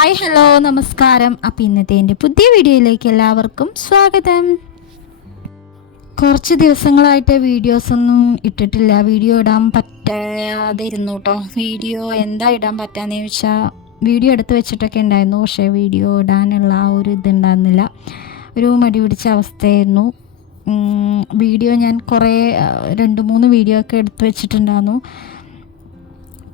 Hi hello നമസ്കാരം. അപ്പം ഇന്നത്തെ എന്റെ പുതിയ വീഡിയോയിലേക്ക് എല്ലാവർക്കും സ്വാഗതം. കുറച്ച് ദിവസങ്ങളായിട്ട് വീഡിയോസൊന്നും ഇട്ടിട്ടില്ല. വീഡിയോ ഇടാൻ പറ്റാതെ ഇരുന്നു കേട്ടോ വീഡിയോ എന്താ ഇടാൻ പറ്റാന്ന് ചോദിച്ചാൽ വീഡിയോ എടുത്ത് വെച്ചിട്ടൊക്കെ ഉണ്ടായിരുന്നു. പക്ഷേ വീഡിയോ ഇടാനുള്ള ആ ഒരു ഇതുണ്ടായിരുന്നില്ല. ഒരു മടി പിടിച്ച അവസ്ഥയായിരുന്നു. വീഡിയോ ഞാൻ കുറേ രണ്ട് മൂന്ന് വീഡിയോ ഒക്കെ എടുത്ത് വെച്ചിട്ടുണ്ടായിരുന്നു.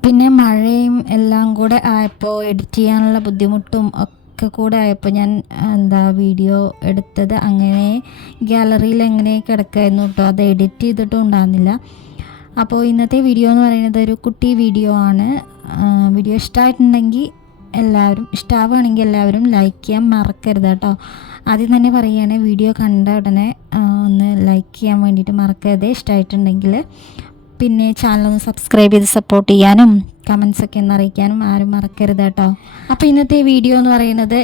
പിന്നെ മഴയും എല്ലാം കൂടെ ആയപ്പോൾ എഡിറ്റ് ചെയ്യാനുള്ള ബുദ്ധിമുട്ടും ഒക്കെ കൂടെ ആയപ്പോൾ ഞാൻ എന്താ വീഡിയോ എടുത്തത് അങ്ങനെ ഗ്യാലറിയിൽ എങ്ങനെ കിടക്കായിരുന്നു കേട്ടോ അത് എഡിറ്റ് ചെയ്തിട്ടും ഉണ്ടാകുന്നില്ല അപ്പോൾ ഇന്നത്തെ വീഡിയോ എന്ന് പറയുന്നത് ഒരു കുട്ടി വീഡിയോ ആണ്. വീഡിയോ ഇഷ്ടമായിട്ടുണ്ടെങ്കിൽ എല്ലാവരും ഇഷ്ടമാവുകയാണെങ്കിൽ എല്ലാവരും ലൈക്ക് ചെയ്യാൻ മറക്കരുത് കേട്ടോ ആദ്യം തന്നെ പറയുകയാണെങ്കിൽ വീഡിയോ കണ്ട ഉടനെ ഒന്ന് ലൈക്ക് ചെയ്യാൻ വേണ്ടിയിട്ട് മറക്കരുത്. ഇഷ്ടമായിട്ടുണ്ടെങ്കിൽ പിന്നെ ചാനൽ ഒന്ന് സബ്സ്ക്രൈബ് ചെയ്ത് സപ്പോർട്ട് ചെയ്യാനും കമൻസ് ഒക്കെ ഒന്ന് അറിയിക്കാനും ആരും മറക്കരുത് കേട്ടോ. അപ്പോൾ ഇന്നത്തെ വീഡിയോ എന്ന് പറയുന്നത്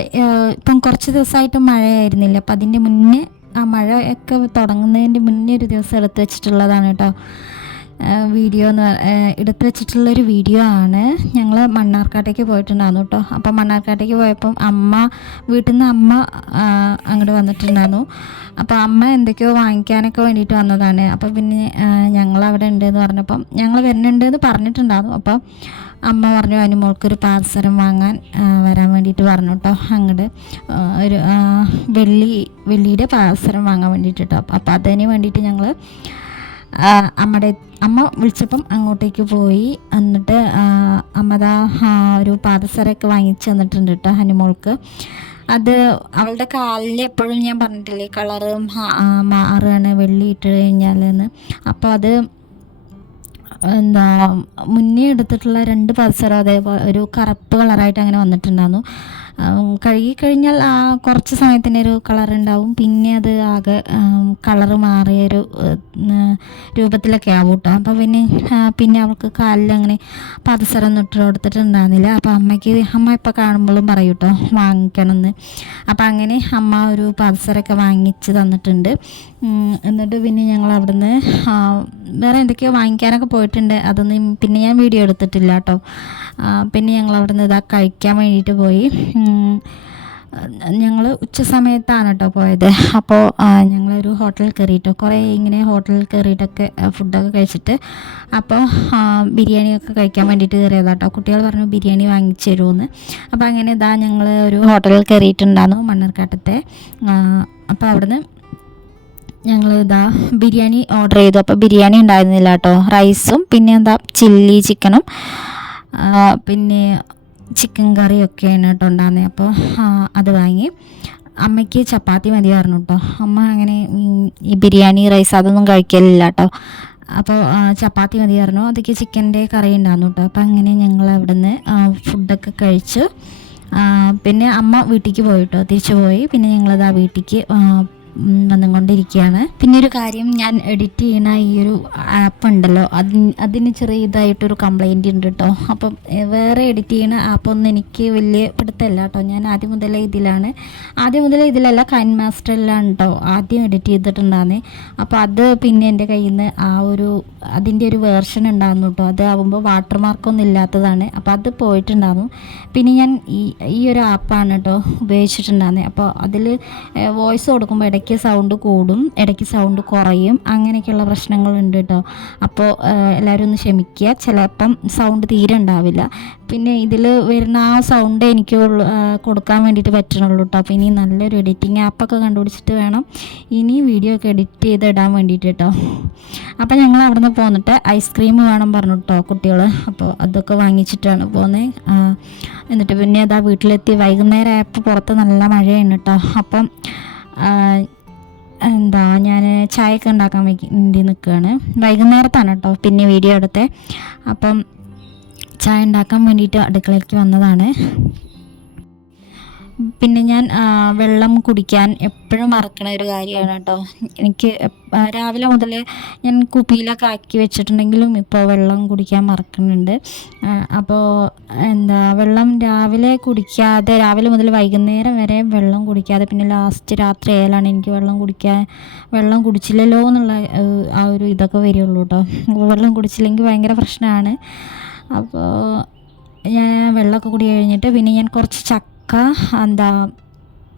ഇപ്പം കുറച്ച് ദിവസമായിട്ട് മഴയായിരുന്നില്ല. അപ്പം അതിന്റെ മുന്നേ ആ മഴയൊക്കെ തുടങ്ങുന്നതിന്റെ മുന്നേ ഒരു ദിവസം എടുത്ത് വെച്ചിട്ടുള്ളതാണ് കേട്ടോ. വീഡിയോ എന്ന് എടുത്തു വെച്ചിട്ടുള്ളൊരു വീഡിയോ ആണ്. ഞങ്ങൾ മണ്ണാർക്കാട്ടേക്ക് പോയിട്ടുണ്ടായിരുന്നു കേട്ടോ അപ്പോൾ മണ്ണാർക്കാട്ടേക്ക് പോയപ്പം അമ്മ വീട്ടിൽ നിന്ന് അമ്മ അങ്ങോട്ട് വന്നിട്ടുണ്ടായിരുന്നു. അപ്പോൾ അമ്മ എന്തൊക്കെയോ വാങ്ങിക്കാനൊക്കെ വേണ്ടിയിട്ട് വന്നതാണ്. അപ്പോൾ പിന്നെ ഞങ്ങൾ അവിടെ ഉണ്ട് എന്ന് പറഞ്ഞപ്പം ഞങ്ങൾ വരുന്നുണ്ട് എന്ന് പറഞ്ഞിട്ടുണ്ടായിരുന്നു. അപ്പോൾ അമ്മ പറഞ്ഞു അതിന് മോൾക്കൊരു പാദസരം വാങ്ങാൻ വരാൻ വേണ്ടിയിട്ട് പറഞ്ഞു കേട്ടോ അങ്ങോട്ട് ഒരു വെള്ളി വെള്ളിയുടെ പാദസരം വാങ്ങാൻ വേണ്ടിയിട്ട് കേട്ടോ അപ്പോൾ അതിന് വേണ്ടിയിട്ട് ഞങ്ങൾ അമ്മയുടെ അമ്മ വിളിച്ചപ്പം അങ്ങോട്ടേക്ക് പോയി. എന്നിട്ട് അമ്മതാ ഒരു പാദസരമൊക്കെ വാങ്ങിച്ചു തന്നിട്ടുണ്ട് കേട്ടോ ഹനുമോൾക്ക്. അത് അവളുടെ കാലിൽ എപ്പോഴും ഞാൻ പറഞ്ഞിട്ടില്ലേ കളറ് മാറുകയാണ് വെള്ളി ഇട്ട് കഴിഞ്ഞാൽ അപ്പോൾ അത് എന്താ മുന്നേ എടുത്തിട്ടുള്ള രണ്ട് പൾസർ അതേപോലെ ഒരു കറുപ്പ് കളറായിട്ട് അങ്ങനെ വന്നിട്ടുണ്ടായിരുന്നു. കഴുകി കഴിഞ്ഞാൽ കുറച്ച് സമയത്തിന് ഒരു കളർ ഉണ്ടാവും. പിന്നെ അത് ആകെ കളറ് മാറിയ ഒരു രൂപത്തിലൊക്കെ ആവും കേട്ടോ അപ്പോൾ പിന്നെ പിന്നെ അവൾക്ക് കാലിൽ അങ്ങനെ പദസരം ഇട്ട് കൊടുത്തിട്ടുണ്ടായിരുന്നില്ല. അപ്പോൾ അമ്മയ്ക്ക് അമ്മ ഇപ്പോൾ കാണുമ്പോഴും പറയും കേട്ടോ വാങ്ങിക്കണമെന്ന് അപ്പോൾ അങ്ങനെ അമ്മ ഒരു പതിസരമൊക്കെ വാങ്ങിച്ച് തന്നിട്ടുണ്ട്. എന്നിട്ട് പിന്നെ ഞങ്ങൾ അവിടുന്ന് വേറെ എന്തൊക്കെയോ വാങ്ങിക്കാനൊക്കെ പോയിട്ടുണ്ട്. അതൊന്നും പിന്നെ ഞാൻ വീഡിയോ എടുത്തിട്ടില്ല കേട്ടോ പിന്നെ ഞങ്ങൾ അവിടുന്ന് ഇതാ കഴിക്കാൻ വേണ്ടിയിട്ട് പോയി. ഞങ്ങൾ ഉച്ച സമയത്താണ് കേട്ടോ പോയത്. അപ്പോൾ ഞങ്ങളൊരു ഹോട്ടലിൽ കയറിയിട്ടോ. കുറേ ഇങ്ങനെ ഹോട്ടലിൽ കയറിയിട്ടൊക്കെ ഫുഡൊക്കെ കഴിച്ചിട്ട് അപ്പോൾ ബിരിയാണിയൊക്കെ കഴിക്കാൻ വേണ്ടിയിട്ട് കയറിയതാ കേട്ടോ കുട്ടികൾ പറഞ്ഞു ബിരിയാണി വാങ്ങിച്ചു തരുമെന്ന് അപ്പോൾ അങ്ങനെ ഇതാ ഞങ്ങൾ ഒരു ഹോട്ടലിൽ കയറിയിട്ടുണ്ടായിരുന്നു മണ്ണർക്കാട്ടത്തെ. അപ്പോൾ അവിടുന്ന് ഞങ്ങൾ ഇതാ ബിരിയാണി ഓർഡർ ചെയ്തു. അപ്പോൾ ബിരിയാണി ഉണ്ടായിരുന്നില്ല കേട്ടോ റൈസും പിന്നെ എന്താ ചില്ലി ചിക്കനും പിന്നെ ചിക്കൻ കറിയൊക്കെയാണ് കേട്ടോ ഉണ്ടായിരുന്നത് അപ്പോൾ അത് വാങ്ങി. അമ്മയ്ക്ക് ചപ്പാത്തി മതിയായിരുന്നു കേട്ടോ അമ്മ അങ്ങനെ ഈ ബിരിയാണി റൈസ് അതൊന്നും കഴിക്കലില്ല കേട്ടോ അപ്പോൾ ചപ്പാത്തി മതിയായിരുന്നു. അതൊക്കെ ചിക്കന്റെ കറി ഉണ്ടായിരുന്നു കേട്ടോ അപ്പോൾ അങ്ങനെ ഞങ്ങൾ അവിടെ നിന്ന് ഫുഡൊക്കെ കഴിച്ചു. പിന്നെ അമ്മ വീട്ടിലേക്ക് പോയിട്ടോ തിരിച്ചു പോയി. പിന്നെ ഞങ്ങളത് ആ വീട്ടിലേക്ക് വന്നുകൊണ്ടിരിക്കുകയാണ്. പിന്നെ ഒരു കാര്യം ഞാൻ എഡിറ്റ് ചെയ്യുന്ന ഈ ഒരു ആപ്പ് ഉണ്ടല്ലോ അതിന് അതിന് ചെറിയ ഇതായിട്ടൊരു കംപ്ലൈന്റ് ഉണ്ട് കേട്ടോ അപ്പം വേറെ എഡിറ്റ് ചെയ്യുന്ന ആപ്പൊന്നും എനിക്ക് വലിയ പിടുത്തമല്ല കേട്ടോ ഞാൻ ആദ്യം മുതലേ ഇതിലാണ്. ആദ്യം മുതലേ ഇതിലല്ല കൈൻ മാസ്റ്ററിലാണ് കേട്ടോ ആദ്യം എഡിറ്റ് ചെയ്തിട്ടുണ്ടായിരുന്നേ. അപ്പോൾ അത് പിന്നെ എന്റെ കയ്യിൽ നിന്ന് ആ ഒരു അതിന്റെ ഒരു വേർഷൻ ഉണ്ടായിരുന്നു കേട്ടോ അത് ആകുമ്പോൾ വാട്ടർ മാർക്കൊന്നും ഇല്ലാത്തതാണ്. അപ്പോൾ അത് പോയിട്ടുണ്ടായിരുന്നു. പിന്നെ ഞാൻ ഈ ഈ ഒരു ആപ്പാണ് കേട്ടോ ഉപയോഗിച്ചിട്ടുണ്ടായിരുന്നത് അപ്പോൾ അതിൽ വോയിസ് കൊടുക്കുമ്പോൾ ഇടയ്ക്ക് സൗണ്ട് കൂടും ഇടയ്ക്ക് സൗണ്ട് കുറയും അങ്ങനെയൊക്കെയുള്ള പ്രശ്നങ്ങളുണ്ട് കേട്ടോ അപ്പോൾ എല്ലാവരും ഒന്ന് ക്ഷമിക്കുക. ചിലപ്പം സൗണ്ട് തീരെ ഉണ്ടാവില്ല. പിന്നെ ഇതിൽ വരുന്ന ആ സൗണ്ട് എനിക്ക് കൊടുക്കാൻ വേണ്ടിയിട്ട് പറ്റണുള്ളൂ കേട്ടോ അപ്പോൾ ഇനി നല്ലൊരു എഡിറ്റിംഗ് ആപ്പൊക്കെ കണ്ടുപിടിച്ചിട്ട് വേണം ഇനി വീഡിയോ ഒക്കെ എഡിറ്റ് ചെയ്ത് ഇടാൻ വേണ്ടിയിട്ട് കേട്ടോ അപ്പോൾ ഞങ്ങൾ അവിടുന്ന് പോന്നിട്ട് ഐസ്ക്രീം വേണം പറഞ്ഞു കേട്ടോ കുട്ടികൾ അപ്പോൾ അതൊക്കെ വാങ്ങിച്ചിട്ടാണ് പോകുന്നത് എന്നിട്ട് പിന്നെ അതാ വീട്ടിലെത്തി. വൈകുന്നേരം ആയപ്പോൾ പുറത്ത് നല്ല മഴയാണ് കേട്ടോ അപ്പം എന്താ ഞാൻ ചായയൊക്കെ ഉണ്ടാക്കാൻ വേണ്ടി നിൽക്കുകയാണ് വൈകുന്നേരത്താണ് കേട്ടോ പിന്നെ വീഡിയോ എടുത്തത് അപ്പം ചായ ഉണ്ടാക്കാൻ വേണ്ടിയിട്ട് അടുക്കളയിലേക്ക് വന്നതാണ്. പിന്നെ ഞാൻ വെള്ളം കുടിക്കാൻ എപ്പോഴും മറക്കണ ഒരു കാര്യമാണ് കേട്ടോ. എനിക്ക് രാവിലെ മുതൽ ഞാൻ കുപ്പിയിലൊക്കെ ആക്കി വെച്ചിട്ടുണ്ടെങ്കിലും ഇപ്പോൾ വെള്ളം കുടിക്കാൻ മറക്കുന്നുണ്ട്. അപ്പോൾ എന്താ വെള്ളം രാവിലെ കുടിക്കാതെ രാവിലെ മുതൽ വൈകുന്നേരം വരെ വെള്ളം കുടിക്കാതെ പിന്നെ ലാസ്റ്റ് രാത്രി ആയാലാണ് എനിക്ക് വെള്ളം കുടിക്കാൻ വെള്ളം കുടിച്ചില്ലല്ലോ എന്നുള്ള ആ ഒരു ഇതൊക്കെ വരികയുള്ളൂ കേട്ടോ. വെള്ളം കുടിച്ചില്ലെങ്കിൽ ഭയങ്കര പ്രശ്നമാണ്. അപ്പോൾ ഞാൻ വെള്ളമൊക്കെ കുടി കഴിഞ്ഞിട്ട് പിന്നെ ഞാൻ കുറച്ച് ചക്ക ചക്ക എന്താ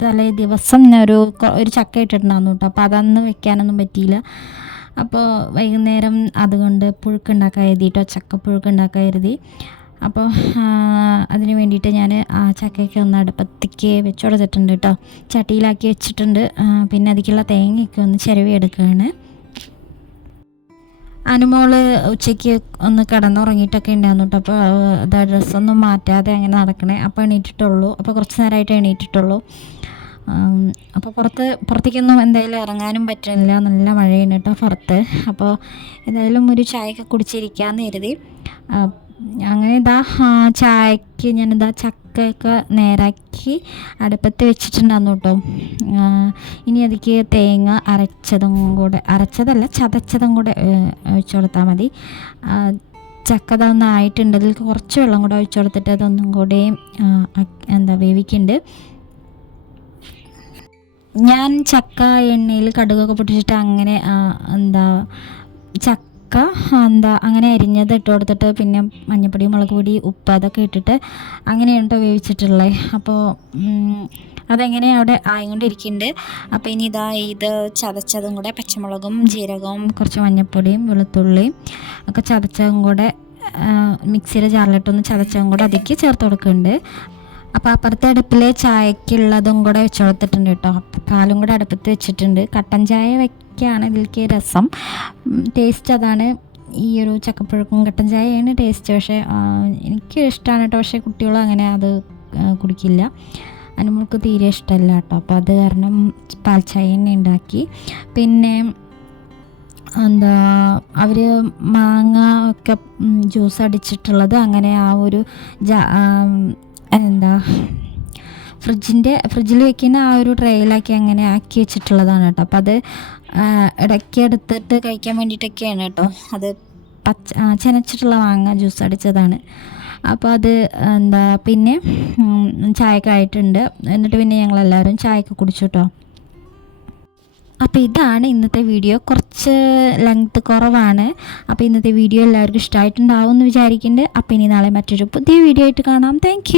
തലേ ദിവസം ഒരു ഒരു ചക്ക ഇട്ടിട്ടുണ്ടായിരുന്നു കേട്ടോ. അപ്പോൾ അതന്ന് വെക്കാനൊന്നും പറ്റിയില്ല. അപ്പോൾ വൈകുന്നേരം അതുകൊണ്ട് പുഴുക്കുണ്ടാക്കാൻ എഴുതിയിട്ടോ ചക്ക പുഴുക്കുണ്ടാക്കാൻ എഴുതി അപ്പോൾ അതിന് വേണ്ടിയിട്ട് ഞാൻ ആ ചക്കയൊക്കെ ഒന്ന് അടുപ്പത്തേക്ക് വെച്ചുകൊടുത്തിട്ടുണ്ട് കേട്ടോ. ചട്ടിയിലാക്കി വെച്ചിട്ടുണ്ട്. പിന്നെ അതിലേക്കുള്ള തേങ്ങയൊക്കെ ഒന്ന് ചിരവി എടുക്കുകയാണ് അനുമോൾ ഉച്ചയ്ക്ക് ഒന്ന് കിടന്നുറങ്ങിയിട്ടൊക്കെ ഉണ്ടായിരുന്നു കേട്ടോ അപ്പോൾ അത് ഡ്രസ്സൊന്നും മാറ്റാതെ അങ്ങനെ നടക്കണേ. അപ്പോൾ എണീറ്റിട്ടുള്ളൂ. അപ്പോൾ കുറച്ച് നേരമായിട്ട് എണീറ്റിട്ടുള്ളൂ. അപ്പോൾ പുറത്ത് പുറത്തേക്കൊന്നും എന്തായാലും ഇറങ്ങാനും പറ്റുന്നില്ല. നല്ല മഴയാണ് കേട്ടോ പുറത്ത്. അപ്പോൾ എന്തായാലും ഒരു ചായയൊക്കെ കുടിച്ചിരിക്കാമെന്ന് കരുതി. അങ്ങനെ ഇതാ ചായക്ക് ഞാനിതാ ചക്കയൊക്കെ നേരാക്കി അടുപ്പത്ത് വെച്ചിട്ടുണ്ടായിരുന്നു കേട്ടോ. ഇനി അതിക്ക് തേങ്ങ അരച്ചതും കൂടെ അരച്ചതല്ല ചതച്ചതും കൂടെ ഒഴിച്ചു കൊടുത്താൽ മതി. ചക്ക അതൊന്നും ആയിട്ടുണ്ട്. അതിൽ കുറച്ച് വെള്ളം കൂടെ ഒഴിച്ചു കൊടുത്തിട്ട് അതൊന്നും കൂടെ എന്താ വേവിക്കുന്നുണ്ട്. ഞാൻ ചക്ക എണ്ണയിൽ കടുകൊക്കെ പൊട്ടിച്ചിട്ട് അങ്ങനെ എന്താ ചക്ക എന്താ അങ്ങനെ അരിഞ്ഞത് ഇട്ട് കൊടുത്തിട്ട് പിന്നെ മഞ്ഞപ്പൊടി മുളക് പൊടി ഉപ്പ് അതൊക്കെ ഇട്ടിട്ട് അങ്ങനെയാണ് കേട്ടോ വേവിച്ചിട്ടുള്ളത് അപ്പോൾ അതെങ്ങനെ അവിടെ ആയിക്കൊണ്ടിരിക്കുന്നുണ്ട്. അപ്പോൾ ഇനി ഇതാ ഇത് ചതച്ചതും കൂടെ പച്ചമുളകും ജീരകവും കുറച്ച് മഞ്ഞൾപ്പൊടിയും വെളുത്തുള്ളിയും ഒക്കെ ചതച്ചതും കൂടെ മിക്സിയുടെ ജാറിലിട്ടൊന്ന് ചതച്ചതും കൂടെ അതിലേക്ക് ചേർത്ത് കൊടുക്കുന്നുണ്ട്. അപ്പോൾ അപ്പുറത്തെ അടുപ്പിലെ ചായക്കുള്ളതും കൂടെ വെച്ച് കൊടുത്തിട്ടുണ്ട് കേട്ടോ. പാലും കൂടെ അടുപ്പത്ത് വെച്ചിട്ടുണ്ട്. കട്ടൻ ചായ വയ്ക്കുകയാണ് ഇതിലേക്ക് രസം. ടേസ്റ്റ് അതാണ്. ഈ ഒരു ചക്കപ്പുഴക്കും കട്ടൻ ചായയാണ് ടേസ്റ്റ് പക്ഷേ എനിക്ക് ഇഷ്ടമാണ് കേട്ടോ. പക്ഷേ കുട്ടികൾ അങ്ങനെ അത് കുടിക്കില്ല. അനുമോൾക്ക് തീരെ ഇഷ്ടമല്ല കേട്ടോ. അപ്പോൾ അത് കാരണം പാൽ ചായ തന്നെ ഉണ്ടാക്കി. പിന്നെ എന്താ അവർ മാങ്ങ ഒക്കെ ജ്യൂസ് അടിച്ചിട്ടുള്ളത് അങ്ങനെ ആ ഒരു എന്താ ഫ്രിഡ്ജിന്റെ ഫ്രിഡ്ജിൽ വെക്കുന്ന ആ ഒരു ട്രെയിലാക്കി അങ്ങനെ ആക്കി വെച്ചിട്ടുള്ളതാണ് കേട്ടോ. അപ്പോൾ അത് ഇടയ്ക്ക് എടുത്തിട്ട് കഴിക്കാൻ വേണ്ടിയിട്ടൊക്കെയാണ് കേട്ടോ. അത് പച്ച ചെനച്ചിട്ടുള്ള മാങ്ങ ജ്യൂസ് അടിച്ചതാണ്. അപ്പോൾ അത് എന്താ പിന്നെ ചായക്കായിട്ടുണ്ട് എന്നിട്ട് പിന്നെ ഞങ്ങളെല്ലാവരും ചായയൊക്കെ കുടിച്ചു കേട്ടോ. അപ്പോൾ ഇതാണ് ഇന്നത്തെ വീഡിയോ. കുറച്ച് ലെങ്ത്ത് കുറവാണ്. അപ്പോൾ ഇന്നത്തെ വീഡിയോ എല്ലാവർക്കും ഇഷ്ടമായിട്ടുണ്ടാവും എന്ന് വിചാരിക്കുന്നുണ്ട് അപ്പോൾ ഇനി നാളെ മറ്റൊരു പുതിയ വീഡിയോ ആയിട്ട് കാണാം. താങ്ക്